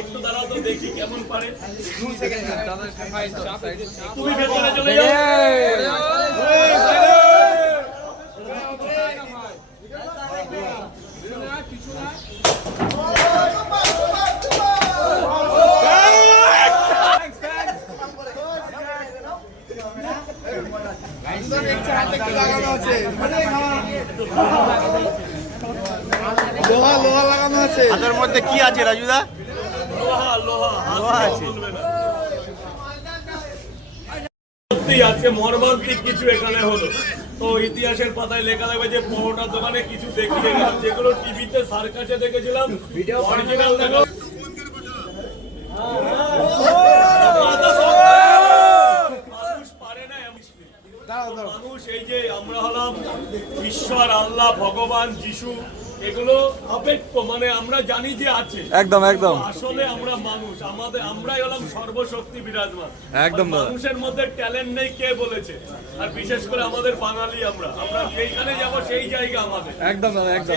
একটু দাঁড়াও তো দেখি কেমন পারে। তুমি ভেতরে চলে যাও। লোহা লোহা লাগানো আছে। হাতের মধ্যে কি আছে রাজুদা? লোহা লোহা লোহা আছে। সত্যি আজকে মর্মান্তিক কিছু এখানে হলো। তো ইতিহাসের পাতায় লেখা থাকবে যে পরোটার দোকানে কিছু দেখিয়ে গেলাম, যেগুলো টিভিতে সার্কাসে দেখেছিলাম অরিজিনাল দেখো। মানুষ পারে না, মানুষ এই যে আমরা হলাম ঈশ্বর, আল্লাহ, ভগবান, যিশু, এগুলো আপেক্ষ, মানে আমরা জানি যে আছে, একদম একদম আসলে আমরা মানুষ, আমরাই হলাম সর্বশক্তি বিরাজমান। একদম দাদা। মানুষের মধ্যে ট্যালেন্ট নেই কে বলেছে? আর বিশেষ করে আমাদের বাঙালি, আমরা যেইখানে যাবো সেই জায়গা আমাদের। একদম দাদা একদম।